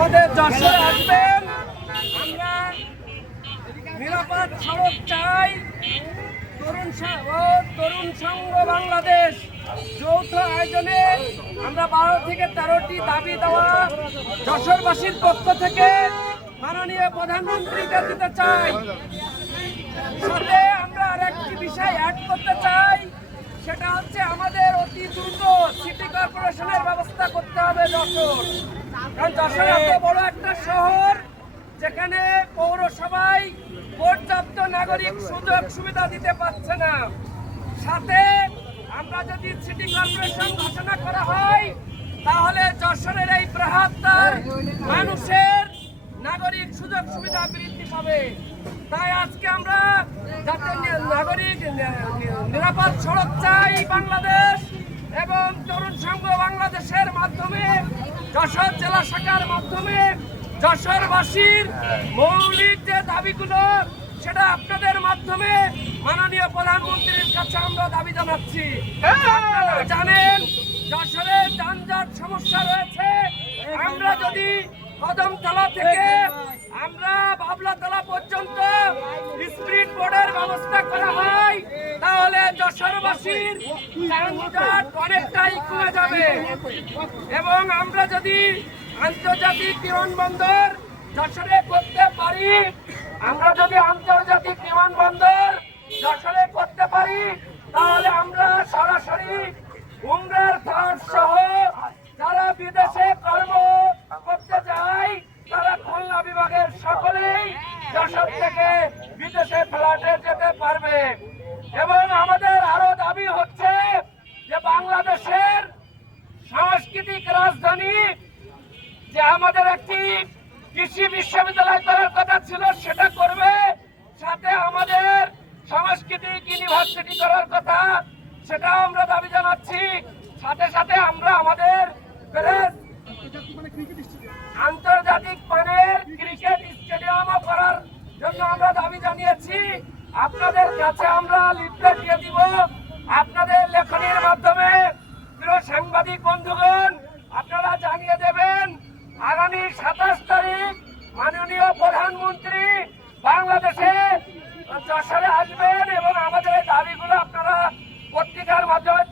আমাদের যশোরে আসবেন। আমরা নিরাপদ সড়ক চাই। তরুণ সংঘ বাংলাদেশ যৌথ আয়োজনে আমরা 12 থেকে 13টি দাবি দেওয়া যশোরবাসীর পক্ষ থেকে মাননীয় প্রধানমন্ত্রীকে দিতে চাই। সাথে আমরা আরেকটি বিষয় অ্যাড করতে চাই, সেটা হচ্ছে আমাদের অতি দ্রুত সিটি কর্পোরেশনের ব্যবস্থা করতে হবে যশোর। কারণ যশোর এত বড় একটা শহর, যেখানে পৌরসভায় পর্যাপ্ত নাগরিক সুযোগ সুবিধা দিতে পারছে না। সাথে আমরা যদি সিটি কর্পোরেশন ঘোষণা করা হয়, তাহলে যশোরের এই বৃহত্তর মানুষের নাগরিক সুযোগ সুবিধা বৃদ্ধি পাবে। তাই আজকে আমরা যাতে নাগরিক নিরাপদ সড়ক চাই বাংলাদেশ এবং তরুণ সংঘ বাংলাদেশের মাধ্যমে যশোর জেলা শাখার মাধ্যমে যশোরবাসীর মৌলিক যে দাবিগুলো, সেটা আপনাদের মাধ্যমে মাননীয় প্রধানমন্ত্রীর কাছে আমরা দাবি জানাচ্ছি। আপনারা জানেন যশোরে যানজট সমস্যা রয়েছে। আমরা যদি কদমতলা থেকে আমরা বাবলাতলা পর্যন্ত স্পিড বোর্ডের ব্যবস্থা করা হয়, তাহলে যশোরবাসীর যানজট অনেকটাই কমে যাবে। এবং আমরা যদি আন্তর্জাতিক বিমানবন্দর যশোরে করতে পারি, যশোরে করতে পারি, তাহলে আমরা সরাসরি উমরার ফ্লাইট সহ যারা বিদেশে কর্ম করতে যায়, তারা খুলনা বিভাগের সকলেই যশোর থেকে বিদেশে ফ্লাইটে যেতে পারবে। এবং আমাদের আরো দাবি হচ্ছে যে বাংলাদেশের সাংস্কৃতিক রাজধানী, যে আমাদের একটি কৃষি বিশ্ববিদ্যালয় করার কথা ছিল, সেটা করবে। সাথে আমাদের সাংস্কৃতিক ইউনিভার্সিটি করার কথা, সেটাও আমরা দাবি জানাচ্ছি। সাথে সাথে আমরা আমাদের আন্তর্জাতিক মানের ক্রিকেট স্টেডিয়ামও করার জন্য আমরা দাবি জানিয়েছি। আপনাদের কাছে আমরা লিফলেট দিয়ে দিব। আপনাদের লেখনীর মাধ্যমে প্রিয় সাংবাদিক বন্ধুগণ, আপনারা জানিয়ে দেবেন আগামী 27 তারিখ মাননীয় প্রধানমন্ত্রী বাংলাদেশে যশোরে আসবেন এবং আমাদের এই দাবিগুলো আপনারা পত্রিকার মাধ্যমে